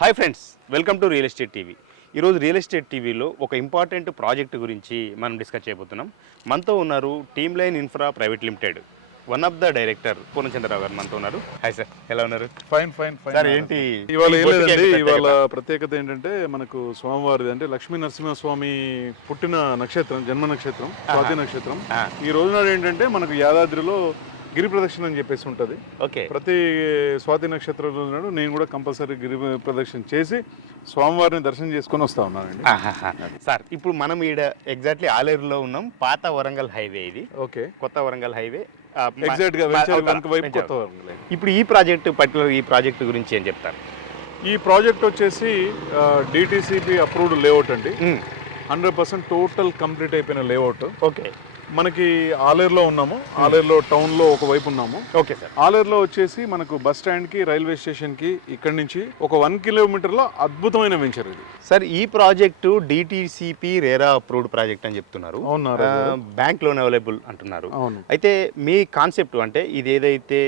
Hi friends, welcome to real estate TV. ఈరోజు real estate టీవీలో ఒక ఇంపార్టెంట్ ప్రాజెక్ట్ గురించి మనం డిస్కస్ చేయబోతున్నాం. మనతో ఉన్నారు team line infra private limited one of the director Purnachandrarao గారు మనతో ఉన్నారు. హాయ్ సార్, ఎలా ఉన్నారు? ఫైన్ సార్, ఏంటి ఇవాళ ఏం లేదండి, ఇవాళ ప్రత్యేకత ఏంటంటే మనకు స్వామివారిది అంటే లక్ష్మీ నరసింహస్వామి పుట్టిన నక్షత్రం, జన్మ నక్షత్రం, స్వాతి నక్షత్రం. ఈ రోజు నాడు ఏంటంటే మనకు యాదాద్రిలో గిరి ప్రదక్షిణ అని చెప్పేసి ఉంటుంది. ఓకే, ప్రతి స్వాతి నక్షత్రం రోజు నాడు నేను కూడా కంపల్సరీ గిరి ప్రదక్షిణ చేసి స్వామివారిని దర్శనం చేసుకొని వస్తా ఉన్నానండి. సార్, ఇప్పుడు మనం ఈడ ఎగ్జాక్ట్లీ ఆలేరులో ఉన్నాం. పాత వరంగల్ హైవే ఇది. ఓకే, కొత్త వరంగల్ హైవే ఎగ్జాక్ట్ గా వెనక వైపు కొత్త వరంగల్. ఇప్పుడు ఈ ప్రాజెక్ట్ గురించి ఏం చెప్తారు? ఈ ప్రాజెక్ట్ వచ్చేసి డిటిసిపి అప్రూవ్డ్ లేఅవుట్ అండి. 100% టోటల్ కంప్లీట్ అయిపోయిన లేఅవుట్. ఓకే, మనకి ఆలేరులో ఉన్నాము. ఆలేరులో టౌన్ లో ఒక వైపు ఉన్నాము. Okay sir. ఆలేరులో వచ్చేసి మనకు బస్ స్టాండ్ కి, రైల్వే స్టేషన్ కి ఇక్కడ నుంచి ఒక 1 కిలోమీటర్ లో అద్భుతమైన వెంచర్ ఇది. సార్, ఈ project DTCP RERA approved project అని చెప్తున్నారు. బ్యాంక్ లోన్ అవైలబుల్ అంటున్నారు. అయితే మీ కాన్సెప్ట్ అంటే ఇది ఏదైతే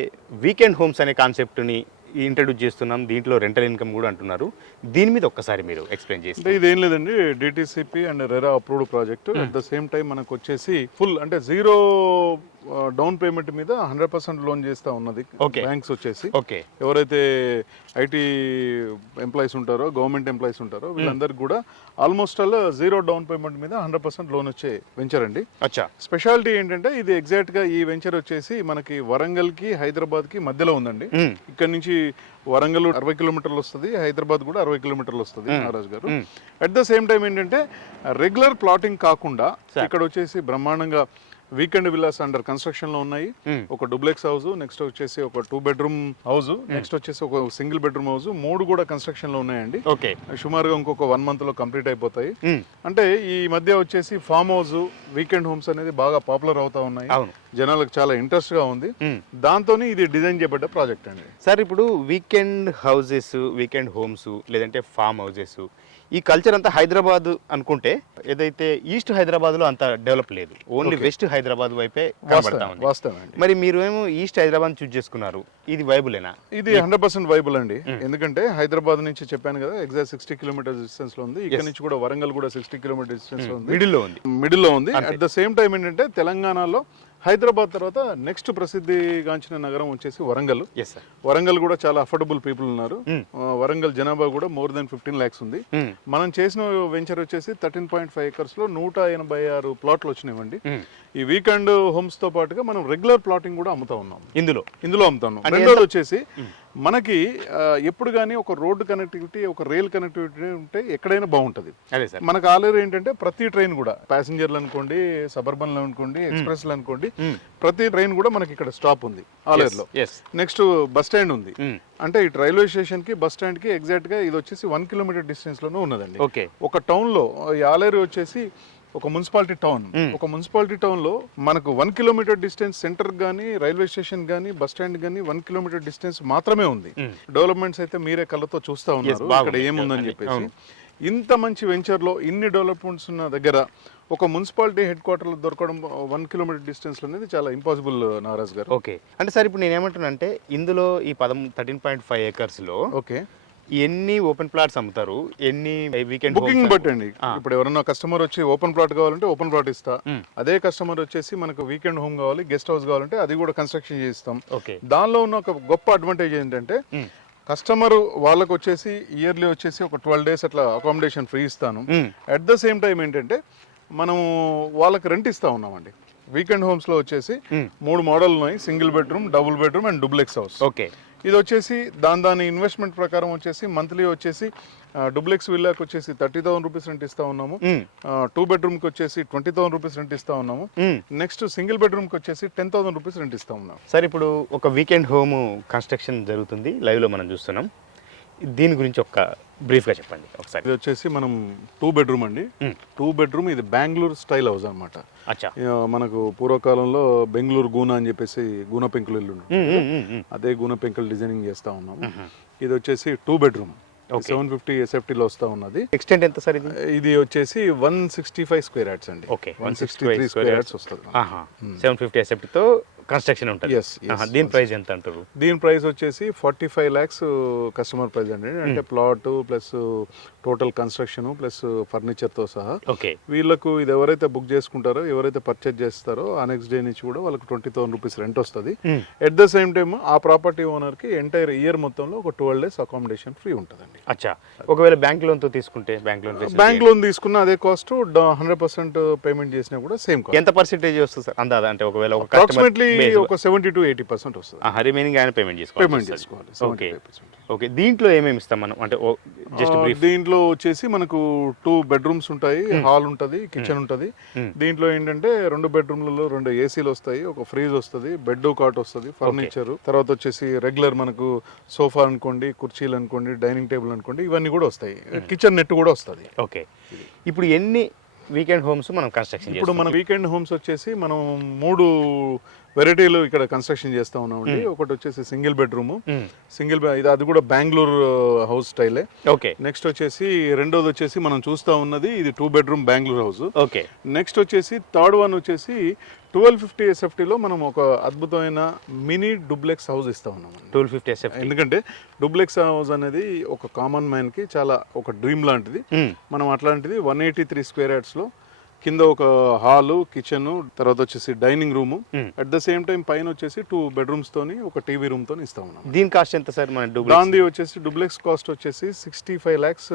వీకెండ్ హోమ్స్ అనే కాన్సెప్ట్ ని ఇంట్రడ్యూస్ చేస్తున్నాం, దీంట్లో రెంటల్ ఇన్కమ్ కూడా అంటున్నారు. దీని మీద ఒక్కసారి మీరు ఎక్స్ప్లెయిన్ చేస్తే. అంటే ఇదేం లేదండి, DTCP and RERA approved project. At the same time మనకు వచ్చేసి ఫుల్ అంటే జీరో డౌన్ పేమెంట్ మీద 100% లోన్ చేస్తా ఉన్నది బ్యాంక్స్ వచ్చేసి. ఓకే, ఎవరైతే ఐటీ ఎంప్లాయీస్ ఉంటారో, గవర్నమెంట్ ఎంప్లాయీస్ ఉంటారో వీళ్ళందరికీ కూడా almost all zero down payment మీద 100% లోన్ వచ్చే వెంచర్ అండి. అచ్చా, స్పెషాలిటీ ఏంటంటే ఇది ఎగ్జాక్ట్ గా ఈ వెంచర్ వచ్చేసి మనకి వరంగల్ కి, హైదరాబాద్ కి మధ్యలో ఉందండి. ఇక్కడ నుంచి వరంగల్ 60 కిలోమీటర్లు వస్తుంది, హైదరాబాద్ కూడా 60 కిలోమీటర్లు వస్తుంది నారాజ్ గారు. అట్ ద సేమ్ టైం ఏంటంటే రెగ్యులర్ ప్లాటింగ్ కాకుండా ఇక్కడ వచ్చేసి బ్రహ్మాండంగా వీకెండ్ విల్లాస్ అండర్ కన్స్ట్రక్షన్ లో ఉన్నాయి. ఒక డూప్లెక్స్ హౌస్, నెక్స్ట్ వచ్చేసి ఒక 2 బెడ్రూమ్ హౌస్, నెక్స్ట్ వచ్చేసి ఒక సింగిల్ బెడ్రూమ్ హౌస్, 3 కూడా కన్స్ట్రక్షన్ లో ఉన్నాయండి. ఓకే, సుమారుగా ఇంకొక 1 మంత్ లో కంప్లీట్ అయిపోతాయి. అంటే ఈ మధ్య వచ్చేసి ఫామ్ హౌస్, వీకెండ్ హోమ్స్ అనేది బాగా పాపులర్ అవుతా ఉన్నాయి. జనాలకు చాలా ఇంట్రెస్ట్ గా ఉంది. దాంతో ఇది డిజైన్ చేయబడ్డ ప్రాజెక్ట్ అండి. సార్, ఇప్పుడు వీకెండ్ హౌసెస్, వీకెండ్ హోమ్స్ లేదంటే ఫామ్ హౌసెస్, ఈ కల్చర్ అంతా హైదరాబాద్ అనుకుంటే ఏదైతే ఈస్ట్ హైదరాబాద్ లో అంత డెవలప్ లేదు, ఓన్లీ వెస్ట్ హైదరాబాద్ వైపే కనబడతా ఉంది. మరి మీరు ఏమో ఈస్ట్ హైదరాబాద్ చూస్ చేసుకున్నారు, ఇది వైబులేనా? ఇది 100% వైబుల్ అండి. ఎందుకంటే హైదరాబాద్ నుంచి చెప్పాను కదా, ఎగ్జాక్ట్ 60 కిలోమీటర్స్ డిస్టెన్స్ లో ఉంది. ఇక్కడ నుంచి కూడా వరంగల్ కూడా 60 కిలోమీటర్ డిస్టెన్స్ లో ఉంది, మిడిల్ లో ఉంది. అట్ ద సేమ్ టైం ఏంటంటే తెలంగాణలో హైదరాబాద్ తర్వాత నెక్స్ట్ ప్రసిద్ధిగాంచిన నగరం వచ్చేసి వరంగల్. వరంగల్ కూడా చాలా అఫోర్డబుల్ పీపుల్ ఉన్నారు. వరంగల్ జనాభా కూడా మోర్ దెన్ 15 lakhs ఉంది. మనం చేసిన వెంచర్ వచ్చేసి 13.5 acres లో 186 ప్లాట్లు వచ్చినాయండి. ఈ వీకెండ్ హోమ్స్ తో పాటుగా మనం రెగ్యులర్ ప్లాటింగ్ కూడా అమ్ముతా ఉన్నాం. ఇందులో అమ్ముతాం. రెండోది వచ్చేసి మనకి ఎప్పుడు కానీ ఒక రోడ్డు కనెక్టివిటీ, ఒక రైల్ కనెక్టివిటీ ఉంటే ఎక్కడైనా బాగుంటది. మనకు ఆలేరు ఏంటంటే ప్రతి ట్రైన్ కూడా ప్యాసింజర్లు అనుకోండి, సబర్బన్లు అనుకోండి, ఎక్స్ప్రెస్లు అనుకోండి, ప్రతి ట్రైన్ కూడా మనకి ఇక్కడ స్టాప్ ఉంది ఆలేరులో. నెక్స్ట్ బస్ స్టాండ్ ఉంది. అంటే ఇటు రైల్వే స్టేషన్ కి, బస్ స్టాండ్ కి ఎగ్జాక్ట్ గా ఇది వచ్చేసి 1 kilometer డిస్టెన్స్ లోనే ఉన్నదండి. ఒక టౌన్ లో ఈ ఆలేరు వచ్చేసి ఒక మున్సిపాలిటీ టౌన్. ఒక మున్సిపాలిటీ టౌన్ లో మనకు 1 kilometer డిస్టెన్స్ సెంటర్ గానీ, రైల్వే స్టేషన్ గానీ, బస్ స్టాండ్ గానీ 1 kilometer డిస్టెన్స్ మాత్రమే ఉంది. డెవలప్మెంట్స్ అయితే మీరే కళ్ళతో చూస్తా ఉన్నారు ఇక్కడ ఏముందని చెప్పేసి. ఇంత మంచి వెంచర్ లో ఇన్ని డెవలప్మెంట్స్ ఉన్న దగ్గర ఒక మున్సిపాలిటీ హెడ్ క్వార్టర్ లో దొరకడం 1 kilometer డిస్టెన్స్ అనేది చాలా ఇంపాసిబుల్ నారాజ్ గారు. ఓకే, అంటే సార్ ఇప్పుడు నేను ఏమంటున్నానంటే ఇందులో ఈ 13.5 acres లో ఎన్ని ఓపెన్ ప్లాట్స్ అమ్ముతారు, ఎన్ని వీకెండ్ బుకింగ్ బట్టండి. ఇప్పుడు ఎవరైనా కస్టమర్ వచ్చి ఓపెన్ ప్లాట్ కావాలంటే ఓపెన్ ప్లాట్ ఇస్తా. అదే కస్టమర్ వచ్చేసి మనకు వీకెండ్ హోమ్ కావాలి, గెస్ట్ హౌస్ కావాలంటే అది కూడా కన్స్ట్రక్షన్ చేస్తాం. దానిలో ఉన్న ఒక గొప్ప అడ్వాంటేజ్ ఏంటంటే కస్టమర్ వాళ్ళకు వచ్చేసి ఇయర్లీ వచ్చేసి ఒక 12 days అట్లా అకామిడేషన్ ఫ్రీ ఇస్తాను. అట్ ద సేమ్ టైం ఏంటంటే మనము వాళ్ళకి రెంట్ ఇస్తా ఉన్నామండి. వీకెండ్ హోమ్స్ లో వచ్చేసి 3 మోడల్ ఉన్నాయి, single bedroom, double bedroom and duplex house. ఇది వచ్చేసి దాని ఇన్వెస్ట్మెంట్ ప్రకారం వచ్చేసి మంత్లీ వచ్చేసి డూప్లెక్స్ విల్లాకి వచ్చేసి 30,000 రూపీస్ రెంట్ ఇస్తా ఉన్నాము. 2 bedroom కి వచ్చేసి 20,000 రూపీస్ రెంట్ ఇస్తా ఉన్నాము. నెక్స్ట్ సింగిల్ బెడ్రూమ్ కి వచ్చేసి 10,000 రూపీస్ రెంట్ ఇస్తా ఉన్నాము. సార్, ఇప్పుడు ఒక వీకెండ్ హోమ్ కన్స్ట్రక్షన్ జరుగుతుంది, లైవ్ లో మనం చూస్తున్నాం. దీని గురించి ఒక బ్రీఫ్ గా చెప్పండి ఒకసారి. ఇది వచ్చేసి మనం 2 bedroom అండి. 2 bedroom ఇది బెంగళూరు స్టైల్ హౌస్ అనమాట. మనకు పూర్వకాలంలో బెంగళూరు గూన అని చెప్పేసి గూన పెంకులు ఇల్లు, అదే గూన పెంకులు డిజైనింగ్ చేస్తా ఉన్నాము. ఇది వచ్చేసి 2 bedroom, 750 SFT లో వస్తా ఉన్నది. ఎక్స్టెంట్ ఎంత సార్ ఇది? ఇది వచ్చేసి 165 square yards అండి. 163 square yards వస్తుంది. 750 SFT తో కన్స్ట్రక్షన్ ఉంటుంది. Yes, దీని ప్రైస్ ఎంత అంటారు? దీని ప్రైస్ వచ్చేసి 45 lakhs కస్టమర్ ప్రైస్ అండి. అంటే plot plus total construction plus ఫర్నిచర్తో సహా. ఓకే, వీళ్ళకు ఇది ఎవరైతే బుక్ చేసుకుంటారో, ఎవరైతే పర్చేజ్ చేస్తారో ఆ నెక్స్ట్ డే నుంచి కూడా వాళ్ళకి 20,000 రూపీస్ రెంట్ వస్తుంది. ఎట్ ద సేమ్ టైమ్ ఆ ప్రాపర్టీ ఓనర్కి ఎంటైర్ ఇయర్ మొత్తంలో ఒక 12 days అకామిడేషన్ ఫ్రీ ఉంటుందండి. అచ్చా, ఒకవేళ బ్యాంక్ లోన్తో తీసుకుంటే బ్యాంక్ లోన్ తీసుకున్న అదే కాస్ట్, 100% పేమెంట్ చేసినా కూడా సేమ్ కాస్ట్. ఎంత పర్సెంటేజ్ వస్తుంది సార్ అందాదా? అంటే ఒకవేళ అప్రాక్సిమేట్లీ ఒక 70 to 80% వస్తుంది. రిమైనింగ్ ఆయన పేమెంట్ చేసుకోవాలి. ఓకే ఓకే, దీంట్లో ఏమేమి ఇస్తాం మనం? అంటే జస్ట్ దీంట్లో వచ్చేసి మనకు 2 bedrooms ఉంటాయి, హాల్ ఉంటుంది, కిచెన్ ఉంటుంది. దీంట్లో ఏంటంటే 2 bedroomలలో 2 ఏసీలు వస్తాయి, ఒక ఫ్రీజ్ వస్తుంది, బెడ్ కాట్ వస్తుంది, ఫర్నిచర్, తర్వాత వచ్చేసి రెగ్యులర్ మనకు సోఫా అనుకోండి, కుర్చీలు అనుకోండి, డైనింగ్ టేబుల్ అనుకోండి, ఇవన్నీ కూడా వస్తాయి. కిచెన్ నెట్ కూడా వస్తుంది. ఓకే, ఇప్పుడు ఎన్ని వీకెండ్ హోమ్స్ మనం కన్స్ట్రక్షన్ ఇప్పుడు మన వీకెండ్ హోమ్స్ వచ్చేసి మనం 3 వెరైటీలు ఇక్కడ కన్స్ట్రక్షన్ చేస్తా ఉన్నామండి. ఒకటి వచ్చేసి సింగిల్ బెడ్రూమ్, అది కూడా బెంగళూరు హౌస్ స్టైలే. ఓకే, నెక్స్ట్ వచ్చేసి రెండోది వచ్చేసి మనం చూస్తా ఉన్నది ఇది 2 bedroom Bengaluru house. Okay, next వచ్చేసి థర్డ్ వన్ వచ్చేసి 1250 SFTలో మనం ఒక అద్భుతమైన మినీ డూప్లెక్స్ హౌస్ ఇస్తా ఉన్నాం. 1250 SFT ఎందుకంటే డూప్లెక్స్ హౌస్ అనేది ఒక కామన్ మ్యాన్ కి చాలా ఒక డ్రీమ్ లాంటిది. మనం అట్లాంటిది 183 square yards లో కింద ఒక హాలు, కిచెన్, తర్వాత వచ్చేసి dining room, at the same time పైన వచ్చేసి 2 bedrooms తోని ఒక టీవీ రూమ్ తోని ఇస్తా ఉన్నాం. దీని కాస్ట్ ఎంత సార్? మన దాని వచ్చేసి డూప్లెక్స్ కాస్ట్ వచ్చేసి 65 lakhs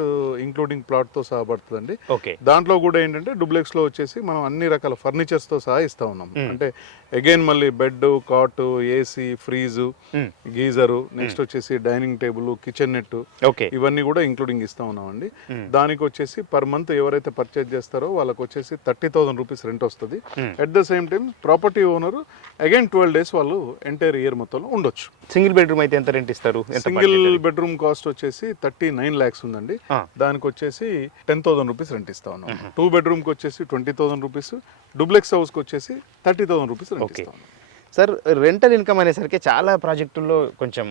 ఇంక్లూడింగ్ ప్లాట్ తో సహా పడుతుందండి. ఓకే, దాంట్లో కూడా ఏంటంటే డూప్లెక్స్ లో వచ్చేసి మనం అన్ని రకాల ఫర్నిచర్స్ తో సహా ఇస్తా ఉన్నాం. అంటే అగైన్ మళ్ళీ bed, cot, AC, fridge, geyser, next వచ్చేసి dining table, kitchen net, okay, ఇవన్నీ కూడా ఇంక్లూడింగ్ ఇస్తా ఉన్నామండి. దానికి వచ్చేసి పర్ మంత్ ఎవరైతే పర్చేజ్ చేస్తారో వాళ్ళకి వచ్చేసి 30,000 రూపీస్ రెంట్ వస్తుంది. At the same time property owner again 12 days వాళ్ళు ఎంటైర్ ఇయర్ మొత్తంలో ఉండొచ్చు. సింగిల్ బెడ్రూమ్ అయితే ఎంత రెంట్ ఇస్తారు? సింగిల్ బెడ్రూమ్ కాస్ట్ వచ్చేసి 39 lakhs ఉందండి. దానికి వచ్చేసి 10,000 రూపీస్ రెంట్ ఇస్తా ఉన్నాం. 2 bedroom కి వచ్చేసి 20,000 రూపీస్, డూప్లెక్స్ హౌస్ కి వచ్చేసి 30,000 రూపీస్ రెంట్ ఇస్తా ఉన్నాం. సార్, రెంటల్ ఇన్కమ్ అనేసరికి చాలా ప్రాజెక్టుల్లో కొంచెం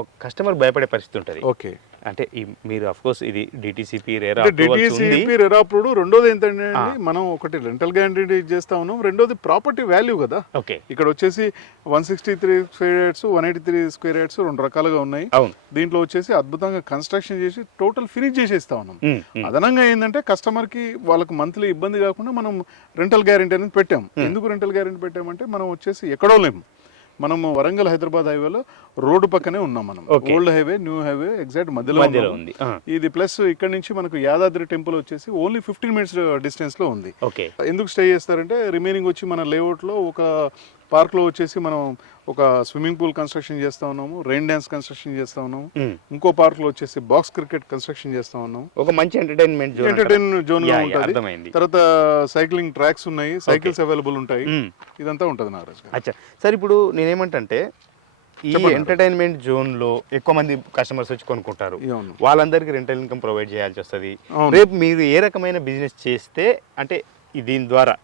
ఒక కస్టమర్ భయపడే పరిస్థితి ఉంటుంది. ఓకే, అంటే మీరు అఫ్ కోర్స్ ఇది డిటిసిపి రేరా అప్రూవ్డ్. రెండోది ఏంటంటే మనం ఒకటి రెంటల్ గ్యారంటీ చేస్తా ఉన్నాం, రెండోది ప్రాపర్టీ వాల్యూ కదా. ఓకే, ఇక్కడ వచ్చేసి 163 square yards, 183 square yards 2 రకాలుగా ఉన్నాయి. దీంట్లో వచ్చేసి అద్భుతంగా కన్స్ట్రక్షన్ చేసి టోటల్ ఫినిష్ చేసేస్తా ఉన్నాం. అదనంగా ఏంటంటే కస్టమర్ కి వాళ్ళకి మంత్లీ ఇబ్బంది కాకుండా మనం రెంటల్ గ్యారంటీ అనేది పెట్టాం. ఎందుకు రెంటల్ గ్యారంటీ పెట్టామంటే మనం వచ్చేసి ఎక్కడో లేము, మనము వరంగల్ హైదరాబాద్ హైవేలో రోడ్డు పక్కనే ఉన్నాం. మనం old highway, new highway exact మధ్యలో ఉంది ఇది. ప్లస్ ఇక్కడ నుంచి మనకు యాదాద్రి టెంపుల్ వచ్చేసి ఓన్లీ 15 minutes డిస్టెన్స్ లో ఉంది. ఎందుకు స్టే చేస్తారంటే రిమైనింగ్ వచ్చి మన లేఅవుట్ లో ఒక పార్క్ లో వచ్చేసి మనం ఒక స్విమ్మింగ్ పూల్ కన్స్ట్రక్షన్ చేస్తా ఉన్నాము, రెయిన్ డాన్స్ కన్స్ట్రక్షన్ చేస్తా ఉన్నాము, ఇంకో పార్క్ లో వచ్చేసి బాక్స్ క్రికెట్ కన్స్ట్రక్షన్ చేస్తా ఉన్నాము. ఒక మంచి ఎంటర్టైన్మెంట్ జోన్ లో ఉంటుంది. తర్వాత సైక్లింగ్ ట్రాక్స్ ఉన్నాయి, సైకిల్స్ అవైలబుల్ ఉంటాయి, ఇదంతా ఉంటుంది నాగరాజ్ గారు. అచ్చా సార్, ఇప్పుడు నేనేమంటే ఈ ఎంటర్టైన్మెంట్ జోన్ లో ఎక్కువ మంది కస్టమర్స్ వచ్చి కొనుక్కుంటారు, వాళ్ళందరికీ రెంటల్ ఇన్కమ్ ప్రొవైడ్ చేయాల్సి వస్తుంది. రేపు మీరు ఏ రకమైన బిజినెస్ చేస్తే అంటే దీని ద్వారా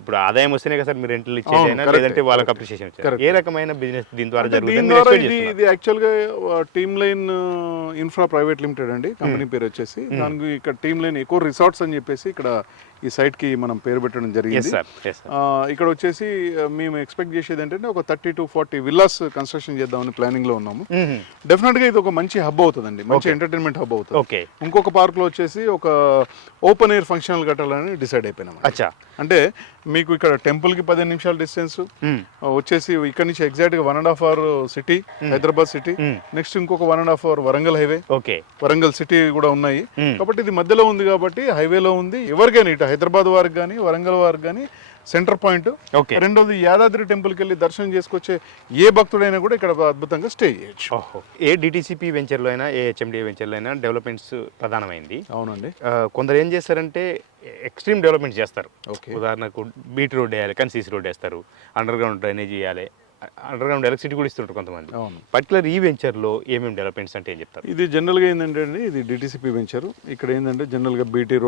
ఇప్పుడు ఆదాయం వస్తేనే కదా సార్ మీరు రెంటల్ ఇచ్చేదైనా, లేదంటే వాళ్ళకి అప్రిషియేషన్ ఇచ్చారు, ఏ రకమైన బిజినెస్ దీని ద్వారా జరుగుతుంది? ఇది యాక్చువల్ గా team line infra private limited అండి, కంపెనీ పేరు వచ్చేసి. దానికి ఇక్కడ టీమ్ లైన్ ఎకో రిసార్ట్స్ అని చెప్పేసి ఇక్కడ ఈ సైట్ కి మనం పేరు పెట్టడం జరిగింది. ఇక్కడ వచ్చేసి మేము ఎక్స్పెక్ట్ చేసేది ఏంటంటే ఒక 30 to 40 విల్లాస్ కన్స్ట్రక్షన్ చేద్దామని ప్లానింగ్ లో ఉన్నాము. డెఫినెట్ గా ఇది ఒక మంచి హబ్ అవుతుందండి, మంచి ఎంటర్టైన్మెంట్ హబ్ అవుతుంది. ఇంకొక పార్క్ లో వచ్చేసి ఒక ఓపెన్ ఎయిర్ ఫంక్షనల్ కట్టాలని డిసైడ్ అయిపోయినాం. అంటే మీకు ఇక్కడ టెంపుల్ కి 15 నిమిషాల డిస్టెన్స్ వచ్చేసి ఇక్కడ నుంచి ఎగ్జాక్ట్ గా 1.5 hour city, Hyderabad city, next ఇంకొక 1.5 hour Warangal highway, Warangal city కూడా ఉన్నాయి. కాబట్టి ఇది మధ్యలో ఉంది కాబట్టి హైవేలో ఉంది. ఎవరికైనా ఇటు హైదరాబాద్ వారికి కానీ వరంగల్ వారికి కానీ సెంటర్ పాయింట్. రెండోది యాదాద్రి టెంపుల్ కి వెళ్ళి దర్శనం చేసుకొచ్చే ఏ భక్తుడైనా కూడా ఇక్కడ అద్భుతంగా స్టే చేయొచ్చు. ఏ డిటిసిపి వెంచర్ లో అయినా, ఏ హెచ్ఎండి వెంచర్ లో అయినా డెవలప్మెంట్స్ ప్రధానమైంది. అవునండి. కొందరు ఏం చేస్తారంటే ఎక్స్ట్రీమ్ డెవలప్మెంట్ చేస్తారు. ఉదాహరణకు బీట్ రోడ్ వేయాలి, కన్సీస్ రోడ్ వేస్తారు, అండర్ గ్రౌండ్ డ్రైనేజ్ చేయాలి, అండర్ గ్రౌండ్ ఎలక్ట్రిసిటీ కూడా ఇస్తుంటారు కొంతమంది. పర్టికులర్ ఈ వెంచర్ లో ఏమేమి డెవలప్మెంట్స్ అంటే ఏం చెప్తారు? ఇది జనరల్ గా ఏంటంటే అండి, ఇది డిటిసిపి వెంచర్. ఇక్కడ ఏంటంటే జనరల్ గా బీటీ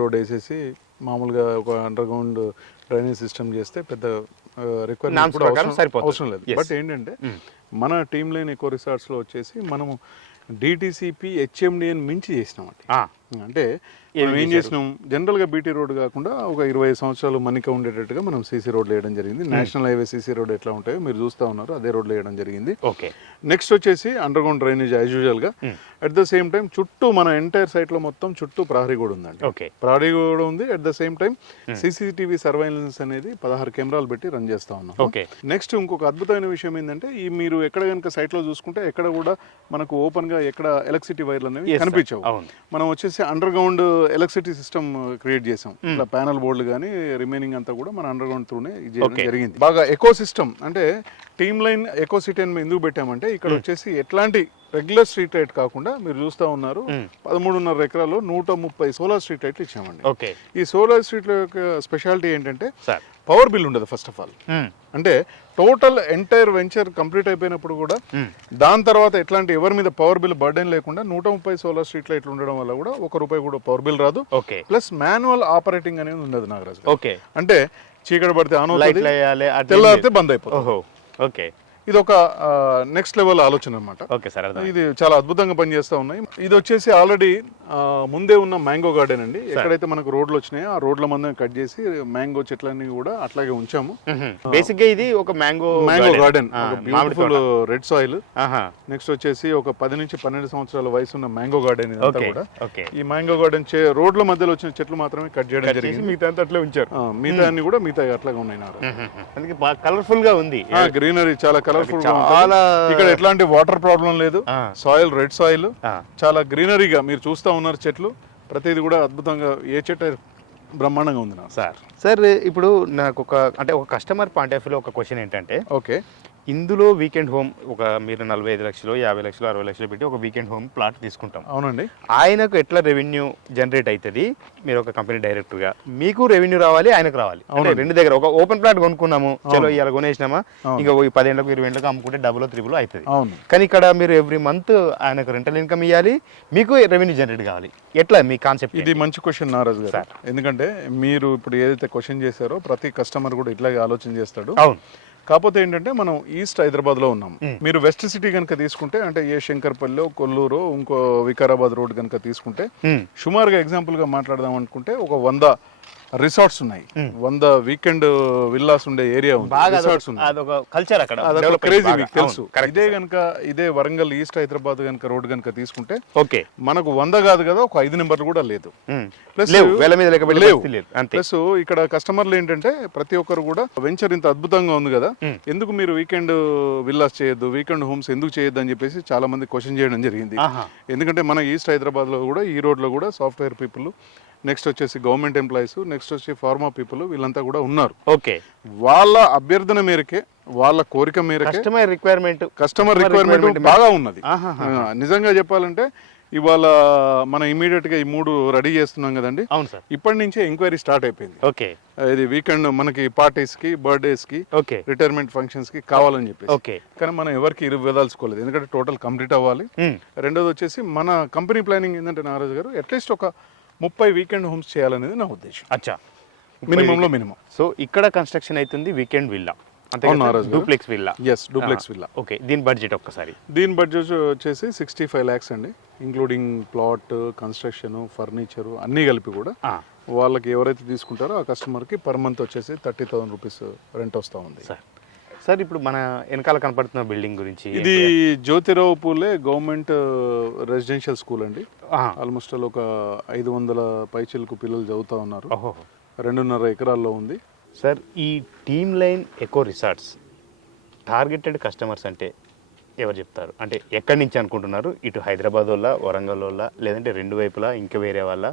రోడ్ వేసేసి మామూలుగా ఒక అండర్ గ్రౌండ్ డ్రైనేజ్ సిస్టమ్ చేస్తే పెద్ద రిక్వైర్మెంట్ అవసరం లేదు. బట్ ఏంటంటే మన టీమ్ లైన్ ఎకో రిసార్ట్స్ లో వచ్చేసి మనము డిటిసిపి హెచ్ఎండిఎన్ మించి చేసినామండి. అంటే మనం ఏం చేసినాం, జనరల్గా బీటీ రోడ్ కాకుండా ఒక 20 సంవత్సరాలు మన్నిక ఉండేటట్టుగా మనం సీసీ రోడ్లు వేయడం జరిగింది. నేషనల్ హైవే సీసీ రోడ్ ఎట్లా ఉంటాయో మీరు చూస్తూ ఉన్నారు, అదే రోడ్లు వేయడం జరిగింది. ఓకే. నెక్స్ట్ వచ్చేసి అండర్ గ్రౌండ్ డ్రైనేజ్ యాజ్ యూజువల్గా. అట్ ద సేమ్ టైం చుట్టూ మన ఎంటైర్ సైట్లో మొత్తం చుట్టూ ప్రహరీ కూడా ఉందండి. ఓకే. ప్రహరీ కూడా ఉంది. At the same time CCTV surveillance అనేది 16 కెమెరాలు పెట్టి రన్ చేస్తా ఉన్నాం. ఓకే. నెక్స్ట్ ఇంకొక అద్భుతమైన విషయం ఏంటంటే, ఈ మీరు ఎక్కడ కనుక సైట్లో చూసుకుంటే ఎక్కడ కూడా మనకు ఓపెన్గా ఎక్కడ ఎలక్ట్రిసిటీ వైర్లు అనేవి కనిపించవు. మనం వచ్చేసి under ground electricity system create చేసాం. ఇట్లా ప్యానల్ బోర్డులు కానీ రిమైనింగ్ అంతా కూడా మన అండర్ గ్రౌండ్ త్రూనే జరిగింది. బాగా ఎకో సిస్టమ్ అంటే టీమ్ లైన్ ఎకో సిటీ అని ఎందుకు పెట్టామంటే, ఇక్కడ వచ్చేసి ఎట్లాంటి రెగ్యులర్ స్ట్రీట్ లైట్ కాకుండా మీరు చూస్తా ఉన్నారు 13.5 ఎకరాల్లో 130 సోలార్ స్ట్రీట్ లైట్లు ఇచ్చామండి. ఈ సోలార్ స్ట్రీట్ లైట్ యొక్క స్పెషాలిటీ ఏంటంటే పవర్ బిల్ ఉండదు ఫస్ట్ ఆఫ్ ఆల్. అంటే టోటల్ ఎంటైర్ వెంచర్ కంప్లీట్ అయిపోయినప్పుడు కూడా దాని తర్వాత ఎట్లాంటి ఎవరి మీద పవర్ బిల్ బర్డెన్ లేకుండా 130 సోలార్ స్ట్రీట్ లైట్లు ఉండడం వల్ల కూడా ₹1 కూడా పవర్ బిల్ రాదు. ప్లస్ మాన్యువల్ ఆపరేటింగ్ అనేది ఉండదు నాగరాజు. అంటే చీకటి పడితే ఆన్ అవుతుంది, తెల్లారితే బంద్ అయిపోతుంది. ఇది ఒక నెక్స్ట్ లెవెల్ ఆలోచన అనమాట. ఇది చాలా అద్భుతంగా పనిచేస్తా ఉన్నాయి. ఇది వచ్చేసి ఆల్రెడీ ముందే ఉన్న మ్యాంగో గార్డెన్ అండి. ఎక్కడైతే మనకు రోడ్లు వచ్చినాయో ఆ రోడ్ల మందం కట్ చేసి మ్యాంగో చెట్లన్నీ కూడా అట్లాగే ఉంచాము. బేసిక్ గా ఇది ఒక mango garden, beautiful red soil. Next వచ్చేసి ఒక 10 నుంచి 12 సంవత్సరాల వయసు ఉన్న మ్యాంగో గార్డెన్ ఇదంతా కూడా. ఈ మ్యాంగో గార్డెన్ రోడ్ల మధ్యలో వచ్చిన చెట్లు మాత్రమే కట్ చేయడం జరిగింది. మిగతా అట్లే ఉంచారు. మిగతా అన్ని కూడా మిగతా అట్లాగే ఉన్నాయి. అందుకే కలర్ఫుల్ గా ఉంది. గ్రీనరీ చాలా కలర్ఫుల్ గా ఉంది. ఇక్కడ ఎట్లాంటి వాటర్ ప్రాబ్లం లేదు. సాయిల్ రెడ్ సాయిల్, చాలా గ్రీనరీగా మీరు చూస్తా ఉన్నారు. చెట్లు ప్రతిది కూడా అద్భుతంగా, ఏ చెట్టు బ్రహ్మాండంగా ఉంది సార్. ఇప్పుడు నాకు ఒక కస్టమర్ పాయింట్ ఆఫ్ వ్యూలో ఒక క్వశ్చన్ ఏంటంటే, ఓకే, ఇందులో వీకెండ్ హోమ్ మీరు 45 లక్షలు 50 లక్షలు 60 లక్షలు పెట్టి ఒక వీకెండ్ హోమ్ ప్లాట్ తీసుకుంటాం. అవునండి. ఆయనకు ఎట్లా రెవెన్యూ జనరేట్ అవుతుంది? మీరు ఒక కంపెనీ డైరెక్టర్ గా మీకు రెవెన్యూ రావాలి, ఆయనకు రావాలి. రెండు దగ్గర ఒక ఓపెన్ ప్లాట్ కొనుక్కున్నాము, చలో ఇలా కొనేసినామా, ఇంకా 10 ఏళ్ళకు 20 ఏళ్ళకు అమ్ముకుంటే డబుల్ ట్రిపుల్ అవుతుంది. కానీ ఇక్కడ మీరు ఎవ్రీ మంత్ ఆయనకు రెంటల్ ఇన్కమ్ ఇవ్వాలి, మీకు రెవెన్యూ జనరేట్ కావాలి. ఎట్లా మీ కాన్సెప్ట్? ఇది మంచి క్వశ్చన్ నారాజు గారు. ఎందుకంటే మీరు ఇప్పుడు ఏదైతే క్వశ్చన్ చేశారో ప్రతి కస్టమర్ కూడా ఇట్లాగే ఆలోచన చేస్తాడు. అవును. కాకపోతే ఏంటంటే మనం ఈస్ట్ హైదరాబాద్ లో ఉన్నాం. మీరు వెస్ట్ సిటీ కనుక తీసుకుంటే, అంటే ఏ శంకర్పల్లి, కొల్లూరు, ఇంకో వికారాబాద్ రోడ్ కనుక తీసుకుంటే, సుమారుగా ఎగ్జాంపుల్ గా మాట్లాడదాం అనుకుంటే ఒక 100 రిసార్ట్స్ ఉన్నాయి, 100 వీకెండ్ విల్లాస్ ఉండే ఏరియా ఉంది. క్రేజీ, మీకు తెలుసు. ఇదే వరంగల్ ఈస్ట్ హైదరాబాద్ కనుక రోడ్ కనుక తీసుకుంటే మనకు 100 కాదు కదా, ఒక 5 నెంబర్లు కూడా లేదు. ప్లస్ ఇక్కడ కస్టమర్లు ఏంటంటే ప్రతి ఒక్కరు కూడా వెంచర్ ఇంత అద్భుతంగా ఉంది కదా, ఎందుకు మీరు వీకెండ్ విల్లాస్ చేయొద్దు, వీకెండ్ హోమ్స్ ఎందుకు చేయొద్దు అని చెప్పేసి చాలా మంది క్వశ్చన్ చేయడం జరిగింది. ఎందుకంటే మన ఈస్ట్ హైదరాబాద్ లో కూడా, ఈ రోడ్ లో కూడా సాఫ్ట్వేర్ పీపుల్, నెక్స్ట్ వచ్చేసి గవర్నమెంట్ ఎంప్లాయీస్, నెక్స్ట్ వచ్చి ఫార్మా పీపుల్, వీళ్ళంతా కూడా ఉన్నారు. వాళ్ళ అభ్యర్థన మేరకే, వాళ్ళ కోరిక మేరకే కస్టమర్ రిక్వైర్మెంట్ బాగా ఉన్నది. నిజంగా చెప్పాలంటే ఇవాళ మనం ఇమీడియట్ గా ఈ 3 రెడీ చేస్తున్నాం కదండి. ఇప్పటి నుంచే ఎంక్వైరీ స్టార్ట్ అయిపోయింది. ఇది వీకెండ్ మనకి పార్టీస్ కి, బర్త్డేస్ కి, రిటైర్మెంట్ ఫంక్షన్స్ కి కావాలని చెప్పి. కానీ మనం ఎవరికి ఇవ్వదలుచుకోలేదు, ఎందుకంటే టోటల్ కంప్లీట్ అవ్వాలి. రెండోది వచ్చేసి మన కంపెనీ ప్లానింగ్ ఏంటంటే నారాజు గారు, అట్లీస్ట్ ఒక 30 వీకెండ్ హోమ్స్ చేయాలనేది నా ఉద్దేశం. మినిమం. సో ఇక్కడ కన్స్ట్రక్షన్ అవుతుంది weekend villa, duplex villa. Duplex villa. Okay. దీని బడ్జెట్ ఒక్కసారి? దీని బడ్జెట్ వచ్చేసి 65 lakhs అండి, ఇంక్లూడింగ్ ప్లాట్, కన్స్ట్రక్షన్, ఫర్నిచర్ అన్ని కలిపి కూడా. వాళ్ళకి ఎవరైతే తీసుకుంటారో ఆ కస్టమర్ కి పర్ మంత్ వచ్చేసి 30,000 రూపీస్ రెంట్ వస్తూ ఉంది. సార్ ఇప్పుడు మన వెనకాల కనపడుతున్న బిల్డింగ్ గురించి, ఇది Jyotirao Phule government residential school అండి. ఆల్మోస్ట్ ఒక 500 పైచిలకు పిల్లలు చదువుతా ఉన్నారు. 2.5 ఎకరాల్లో ఉంది. సార్ ఈ team line eco resorts targeted customers అంటే ఎవరు చెప్తారు? అంటే ఎక్కడి నుంచి అనుకుంటున్నారు? ఇటు హైదరాబాద్ వాళ్ళ, వరంగల్ వాళ్ళ, లేదంటే రెండు వైపులా ఇంకా వేరే వాళ్ళ,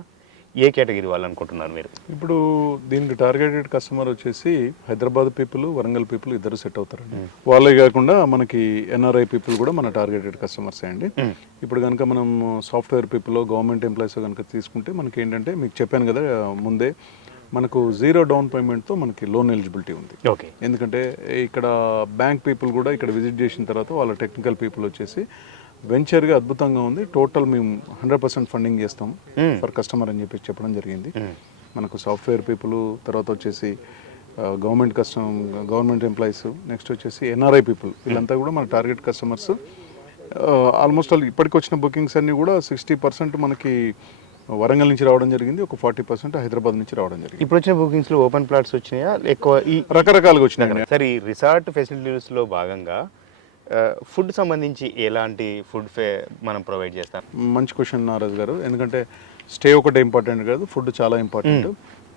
ఏ కేటగిరీ వాళ్ళు అనుకుంటున్నారు మీరు? ఇప్పుడు దీనికి టార్గెటెడ్ కస్టమర్ వచ్చేసి హైదరాబాద్ పీపుల్, వరంగల్ పీపుల్ ఇద్దరు సెట్ అవుతారండి. వాళ్ళే కాకుండా మనకి ఎన్ఆర్ఐ పీపుల్ కూడా మన టార్గెటెడ్ కస్టమర్స్ అండి. ఇప్పుడు కనుక మనం సాఫ్ట్వేర్ పీపుల్, గవర్నమెంట్ ఎంప్లాయీస్ కనుక తీసుకుంటే మనకి ఏంటంటే, మీకు చెప్పాను కదా ముందే, మనకు 0 డౌన్ పేమెంట్తో మనకి లోన్ ఎలిజిబిలిటీ ఉంది. ఎందుకంటే ఇక్కడ బ్యాంక్ పీపుల్ కూడా ఇక్కడ విజిట్ చేసిన తర్వాత వాళ్ళ టెక్నికల్ పీపుల్ వచ్చేసి వెంచర్గా అద్భుతంగా ఉంది, టోటల్ మేము 100% ఫండింగ్ చేస్తాం ఫర్ కస్టమర్ అని చెప్పి చెప్పడం జరిగింది. మనకు సాఫ్ట్వేర్ పీపుల్, తర్వాత వచ్చేసి గవర్నమెంట్ ఎంప్లాయీస్, నెక్స్ట్ వచ్చేసి ఎన్ఆర్ఐ పీపుల్, వీళ్ళంతా కూడా మన టార్గెట్ కస్టమర్స్. ఆల్మోస్ట్ ఇప్పటికి వచ్చిన బుకింగ్స్ అన్నీ కూడా 60% మనకి వరంగల్ నుంచి రావడం జరిగింది, ఒక 40% హైదరాబాద్ నుంచి రావడం జరిగింది. ఇప్పుడు వచ్చిన బుకింగ్స్ లో ఓపెన్ ప్లాట్స్ వచ్చినాయా ఎక్కువ? ఈ రకరకాలుగా వచ్చినాయి. సరే, ఈ రిసార్ట్ ఫెసిలిటీస్ లో భాగంగా ఫుడ్ సంబంధించి ఎలాంటి ఫుడ్ మనం ప్రొవైడ్ చేస్తాం? మంచి క్వశ్చన్ నారాజ్ గారు, ఎందుకంటే స్టే ఒకటే ఇంపార్టెంట్ కాదు, ఫుడ్ చాలా ఇంపార్టెంట్.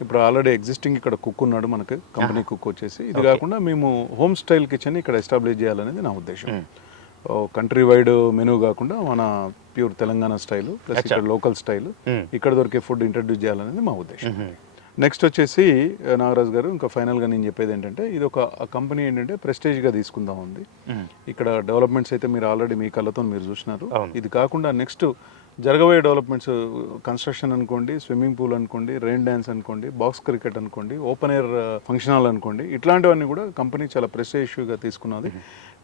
ఇప్పుడు ఆల్రెడీ ఎగ్జిస్టింగ్ ఇక్కడ కుక్ ఉన్నాడు మనకి, కంపెనీ కుక్ వచ్చేసి. ఇది కాకుండా మేము హోమ్ స్టైల్ కిచెన్ ఇక్కడ ఎస్టాబ్లిష్ చేయాలనేది నా ఉద్దేశం. కంట్రీ వైడ్ మెనూ కాకుండా మన ప్యూర్ తెలంగాణ స్టైల్ ప్లస్ ఇక్కడ లోకల్ స్టైల్ ఇక్కడ దొరికే ఫుడ్ ఇంట్రడ్యూస్ చేయాలనేది మా ఉద్దేశం. నెక్స్ట్ వచ్చేసి నాగరాజ్ గారు, ఇంకా ఫైనల్గా నేను చెప్పేది ఏంటంటే, ఇది ఒక కంపెనీ ఏంటంటే ప్రెస్టేజ్గా తీసుకుందాం ఉంది. ఇక్కడ డెవలప్మెంట్స్ అయితే మీరు ఆల్రెడీ మీ కళ్ళతో మీరు చూసినారు. ఇది కాకుండా నెక్స్ట్ జరగబోయే డెవలప్మెంట్స్, కన్స్ట్రక్షన్ అనుకోండి, స్విమ్మింగ్ పూల్ అనుకోండి, రెయిన్ డ్యాన్స్ అనుకోండి, బాక్స్ క్రికెట్ అనుకోండి, ఓపెన్ ఎయిర్ ఫంక్షన్ హాల్ అనుకోండి, ఇట్లాంటివన్నీ కూడా కంపెనీ చాలా ప్రెస్టేజ్గా తీసుకున్నది.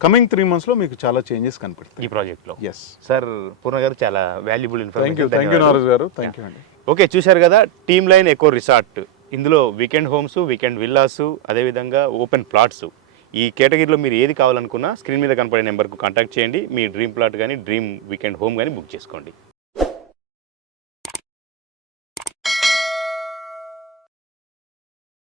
కమింగ్ 3 months లో మీకు చాలా చేంజెస్ కనిపిస్తాయి ఈ ప్రాజెక్ట్లో. ఎస్ సార్, పూర్ణ గారు చాలా వాల్యుబుల్ ఇన్ఫర్మేషన్. థ్యాంక్ యూ నారాజ్ గారు, థ్యాంక్ యూ అండి. ఓకే, చూశారు కదా టీమ్ లైన్ ఎకో రిసార్ట్. ఇందులో వీకెండ్ హోమ్స్, వీకెండ్ విల్లాస్, అదేవిధంగా ఓపెన్ ప్లాట్స్, ఈ కేటగిరీలో మీరు ఏది కావాలనుకున్నా స్క్రీన్ మీద కనపడే నెంబర్కు కాంటాక్ట్ చేయండి. మీ డ్రీమ్ ప్లాట్ కానీ డ్రీమ్ వీకెండ్ హోమ్ కానీ బుక్ చేసుకోండి.